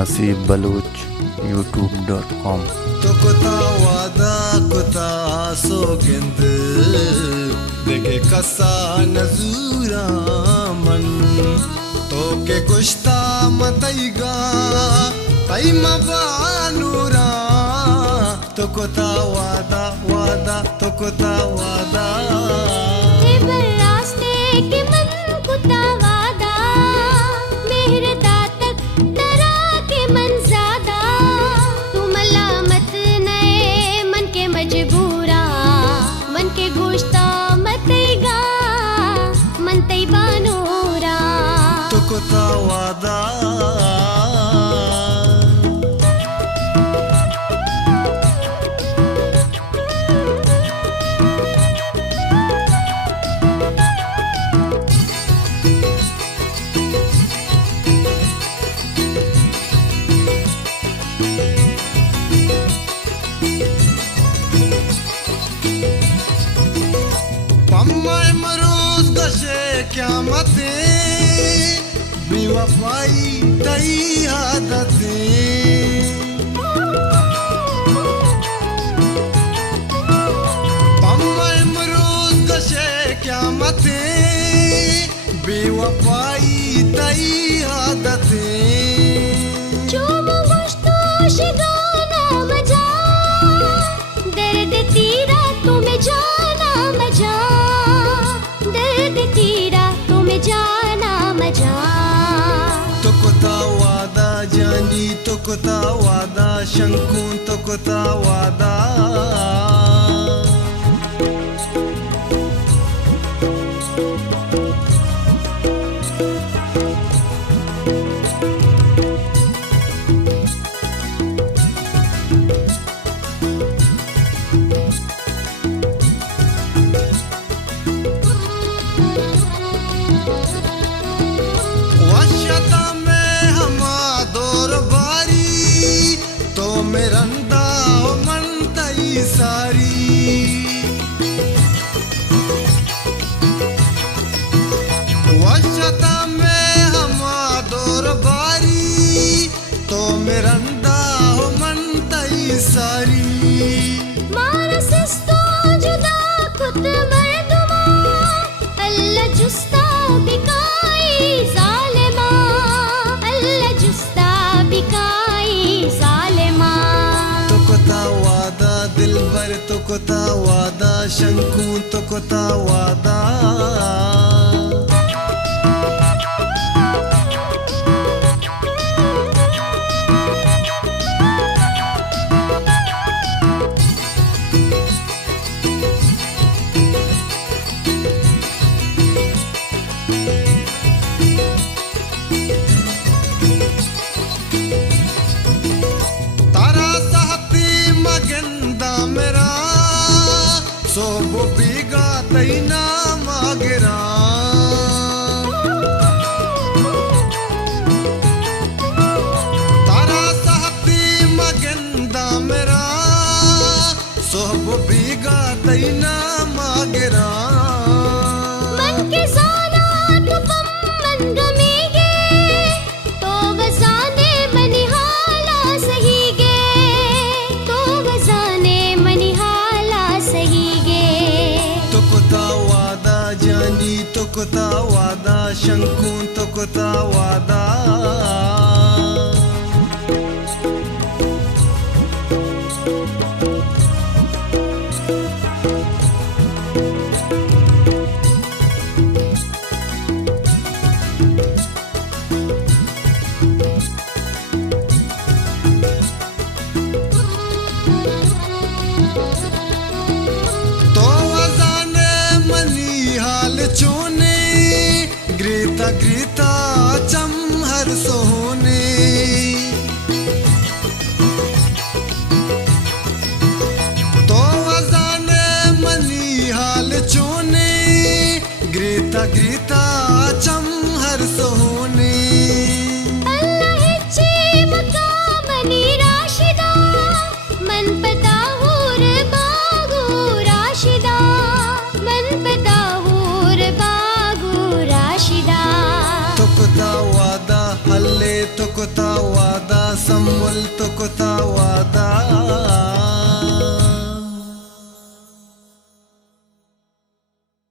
नसीब बलूच youtube.com। तो कुता वादा कुता सोगिंद देखे कसा नजूरा मन तो के कुश्ता मतईगा तई मबानूरा तो कुता वादा वादा तो कुता वादा रास्ते के मन कुता वादा मेरे दातक डरा के मन ज्यादा तू मलामत नए मन के मजबूरा मन के गोश्ता मतईगा मन तई बानूरा तो कुता वादा पम्माय मरोज गशे क्या मते बेवफाई तई आदतें पम्माय मरोज गशे क्या मते बेवफाई तई आदतें जो मुश्तो शिगाना मजा दर्द तीरा तुम्हें जाना मजा दर्द तीरा तुम्हें जाना मजा तो कुता वादा जानी तो कुता वादा शंकू तो कुता वादा वशता में हमा दौर बारी तो मेरंदा मन तई सारी वशता में हमा दौर बारी तो मेरंदा मन तई सारी मारा सिस्तो जुदा खुद मर्दमा अल्लाह जुस्ता बिकाई जालिमा अल्लाह जुस्ता बिकाई जालिमा तो कुता वादा दिलबर तो कुता वादा शंकू तो कुता वादा तारा साथी मगंदा मेरा सोब बीगा तई ना मागरा तारा साथी मगंदा मेरा सोब बीगा तई ना मागरा मन के जाना तो पम मन गमेगे तो गजाने मनिहाला सही गे तो गजाने मनिहाला सही गे तो कुता वादा जानी तो कुता वादा शंकू तो कुता वादा तो वजाने मनी हाल चोने ग्रीता ग्रीता चम हर सोहने तुकता वादा संवल तुकता वादा